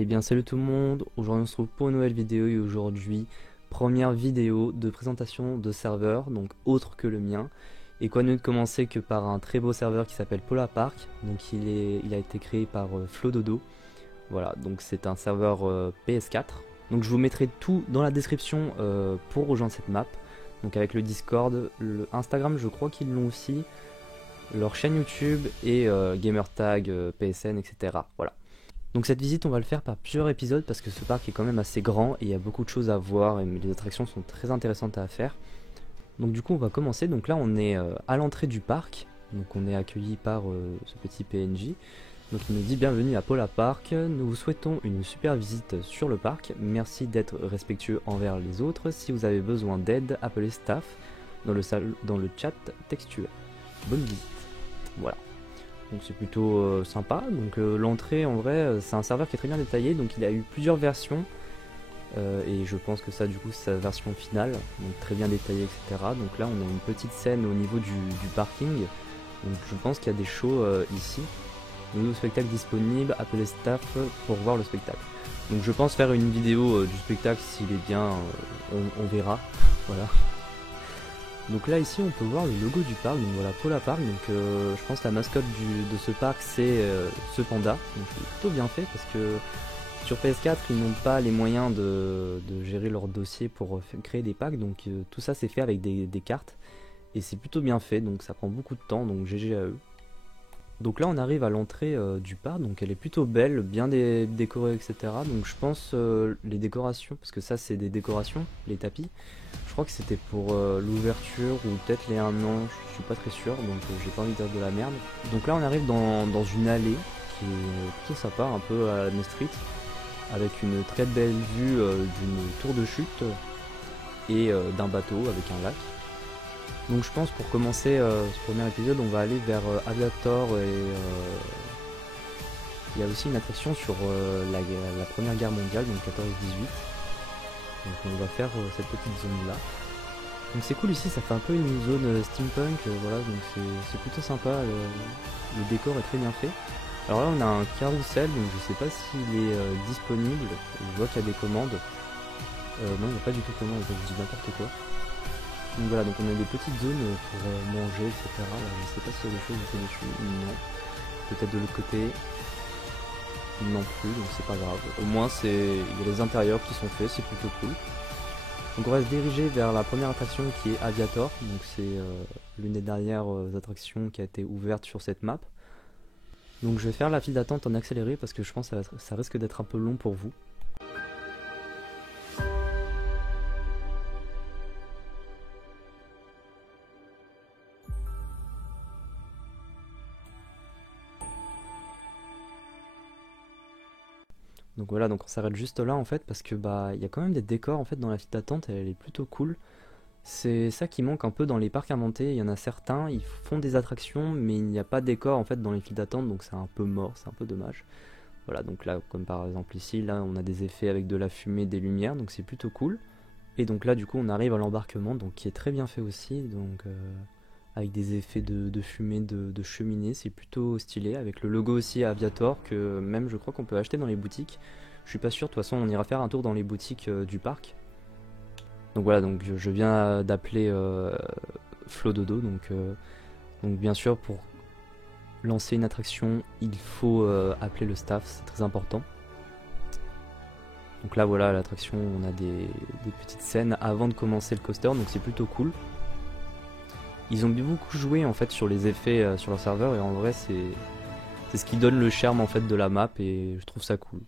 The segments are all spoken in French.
Eh bien salut tout le monde, aujourd'hui on se retrouve pour une nouvelle vidéo et aujourd'hui première vidéo de présentation de serveur, donc autre que le mien. Et quoi de mieux de commencer que par un très beau serveur qui s'appelle Polarpark, donc il a été créé par Flododo. Voilà, donc c'est un serveur PS4. Donc je vous mettrai tout dans la description pour rejoindre cette map. Donc avec le Discord, le Instagram je crois qu'ils l'ont aussi, leur chaîne YouTube et gamertag, PSN, etc. Voilà. Donc cette visite on va le faire par plusieurs épisodes parce que ce parc est quand même assez grand et il y a beaucoup de choses à voir et les attractions sont très intéressantes à faire. Donc du coup on va commencer, donc là on est à l'entrée du parc, donc on est accueilli par ce petit PNJ. Donc il nous dit bienvenue à Polarpark, nous vous souhaitons une super visite sur le parc, merci d'être respectueux envers les autres, si vous avez besoin d'aide appelez staff dans le chat textuel. Bonne visite. Voilà. Donc c'est plutôt sympa, donc l'entrée en vrai c'est un serveur qui est très bien détaillé, donc il a eu plusieurs versions et je pense que ça du coup c'est sa version finale, donc très bien détaillée etc. Donc là on a une petite scène au niveau du parking, donc je pense qu'il y a des shows ici. Nouveau spectacle disponible, appelez staff pour voir le spectacle. Donc je pense faire une vidéo du spectacle s'il est bien, on verra, voilà. Donc là ici on peut voir le logo du parc, donc voilà Polarpark, donc je pense que la mascotte de ce parc c'est ce panda, donc c'est plutôt bien fait parce que sur PS4 ils n'ont pas les moyens de gérer leur dossier pour créer des packs, donc tout ça c'est fait avec des cartes et c'est plutôt bien fait, donc ça prend beaucoup de temps, donc GG à eux. Donc là on arrive à l'entrée du parc, donc elle est plutôt belle, bien décorée etc. Donc je pense les décorations, parce que ça c'est des décorations, les tapis, je crois que c'était pour l'ouverture ou peut-être les 1 an, je suis pas très sûr, donc j'ai pas envie de dire de la merde. Donc là on arrive dans une allée qui est plutôt sympa, un peu à la Main Street, avec une très belle vue d'une tour de chute et d'un bateau avec un lac. Donc je pense pour commencer ce premier épisode on va aller vers Aviator et il y a aussi une attraction sur la première guerre mondiale, donc 14-18. Donc on va faire cette petite zone là. Donc c'est cool ici, ça fait un peu une zone steampunk, voilà, donc c'est plutôt sympa, le décor est très bien fait. Alors là on a un carrousel, donc je sais pas s'il est disponible, je vois qu'il y a des commandes. Non il n'y a pas du tout de commande, je dis n'importe quoi. Donc voilà, donc on a des petites zones pour manger, etc. Alors, je sais pas s'il y a des choses ici dessus, non. Peut-être de l'autre côté, non plus, donc c'est pas grave. Au moins il y a les intérieurs qui sont faits, c'est plutôt cool. Donc on va se diriger vers la première attraction qui est Aviator, donc c'est l'une des dernières attractions qui a été ouverte sur cette map. Donc je vais faire la file d'attente en accéléré parce que je pense que ça risque d'être un peu long pour vous. Donc voilà, donc on s'arrête juste là en fait parce que bah il y a quand même des décors en fait dans la file d'attente, elle est plutôt cool. C'est ça qui manque un peu dans les parcs inventés, il y en a certains, ils font des attractions mais il n'y a pas de décor en fait dans les files d'attente, donc c'est un peu mort, c'est un peu dommage. Voilà, donc là comme par exemple ici, là on a des effets avec de la fumée, des lumières, donc c'est plutôt cool. Et donc là du coup on arrive à l'embarquement, donc qui est très bien fait aussi, donc avec des effets de fumée, de cheminée, c'est plutôt stylé, avec le logo aussi Aviator, que même je crois qu'on peut acheter dans les boutiques. Je suis pas sûr, de toute façon on ira faire un tour dans les boutiques du parc. Donc voilà, donc je viens d'appeler Flododo, donc bien sûr pour lancer une attraction, il faut appeler le staff, c'est très important. Donc là voilà l'attraction, on a des petites scènes avant de commencer le coaster, donc c'est plutôt cool. Ils ont beaucoup joué en fait sur les effets sur leur serveur et en vrai c'est ce qui donne le charme en fait de la map et je trouve ça cool.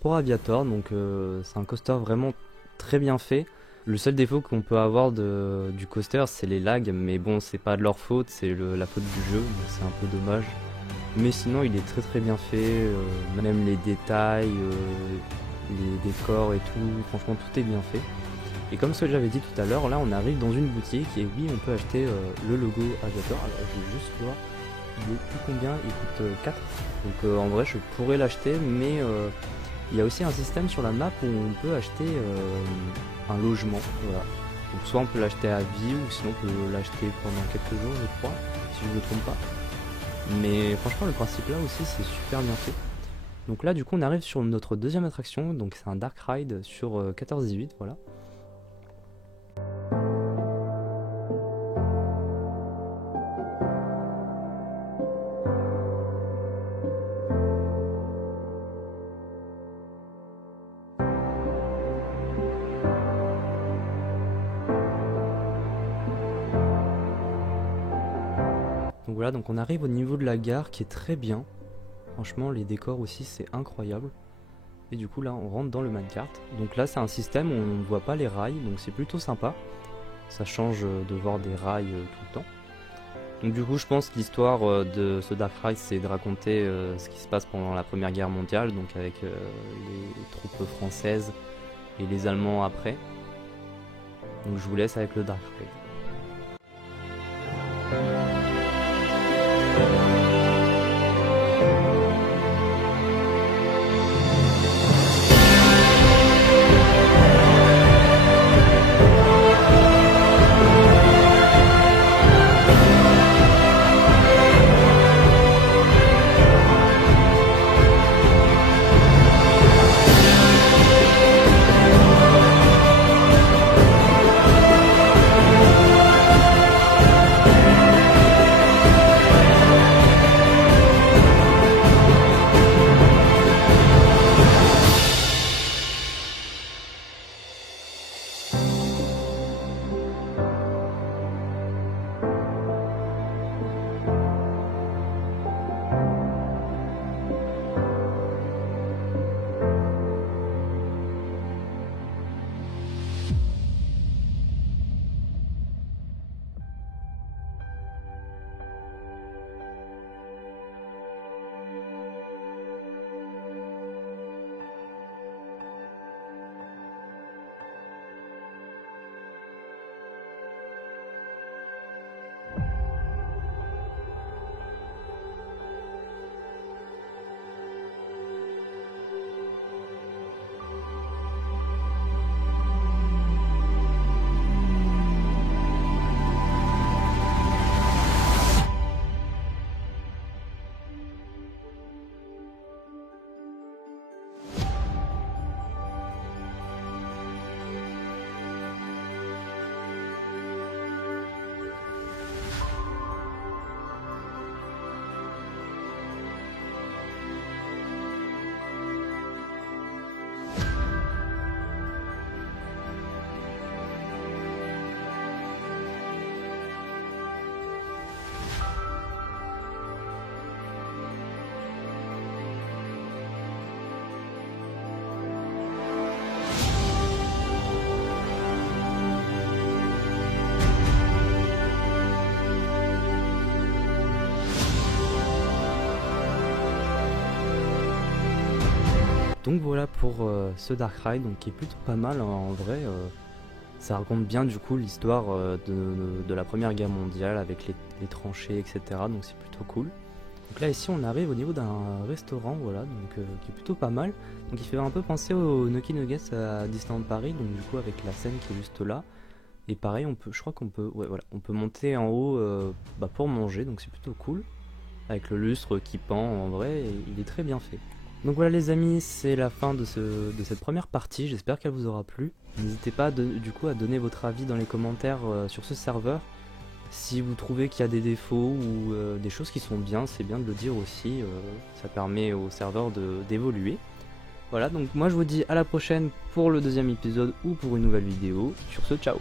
pour Aviator, donc c'est un coaster vraiment très bien fait. Le seul défaut qu'on peut avoir du coaster, c'est les lags, mais bon, c'est pas de leur faute, c'est la faute du jeu, donc c'est un peu dommage. Mais sinon, il est très très bien fait, même les détails, les décors et tout, franchement tout est bien fait. Et comme ce que j'avais dit tout à l'heure, là on arrive dans une boutique et oui, on peut acheter le logo Aviator. Alors je vais juste voir, il coûte combien? Il coûte 4. Donc en vrai je pourrais l'acheter, mais il y a aussi un système sur la map où on peut acheter un logement, voilà. Donc soit on peut l'acheter à vie ou sinon on peut l'acheter pendant quelques jours, je crois, si je ne me trompe pas. Mais franchement le principe là aussi c'est super bien fait. Donc là du coup on arrive sur notre deuxième attraction, donc c'est un Dark Ride sur 14-18, voilà. Donc voilà, donc on arrive au niveau de la gare qui est très bien. Franchement, les décors aussi, c'est incroyable. Et du coup, là, on rentre dans le minecart. Donc là, c'est un système où on ne voit pas les rails, donc c'est plutôt sympa. Ça change de voir des rails tout le temps. Donc du coup, je pense que l'histoire de ce Dark Ride, c'est de raconter ce qui se passe pendant la Première Guerre mondiale, donc avec les troupes françaises et les Allemands après. Donc je vous laisse avec le Dark Ride. Donc voilà pour ce Dark Ride, donc qui est plutôt pas mal hein, en vrai. Ça raconte bien du coup l'histoire de la Première Guerre mondiale avec les tranchées, etc. Donc c'est plutôt cool. Donc là ici on arrive au niveau d'un restaurant, voilà, donc qui est plutôt pas mal. Donc il fait un peu penser au Nucky Nuggets à Disneyland Paris, donc du coup avec la scène qui est juste là. Et pareil, je crois qu'on peut, ouais, voilà, on peut monter en haut pour manger, donc c'est plutôt cool. Avec le lustre qui pend en vrai, et il est très bien fait. Donc voilà les amis, c'est la fin de cette première partie, j'espère qu'elle vous aura plu. N'hésitez pas du coup à donner votre avis dans les commentaires sur ce serveur. Si vous trouvez qu'il y a des défauts ou des choses qui sont bien, c'est bien de le dire aussi, ça permet au serveur d'évoluer. Voilà, donc moi je vous dis à la prochaine pour le deuxième épisode ou pour une nouvelle vidéo. Sur ce, ciao!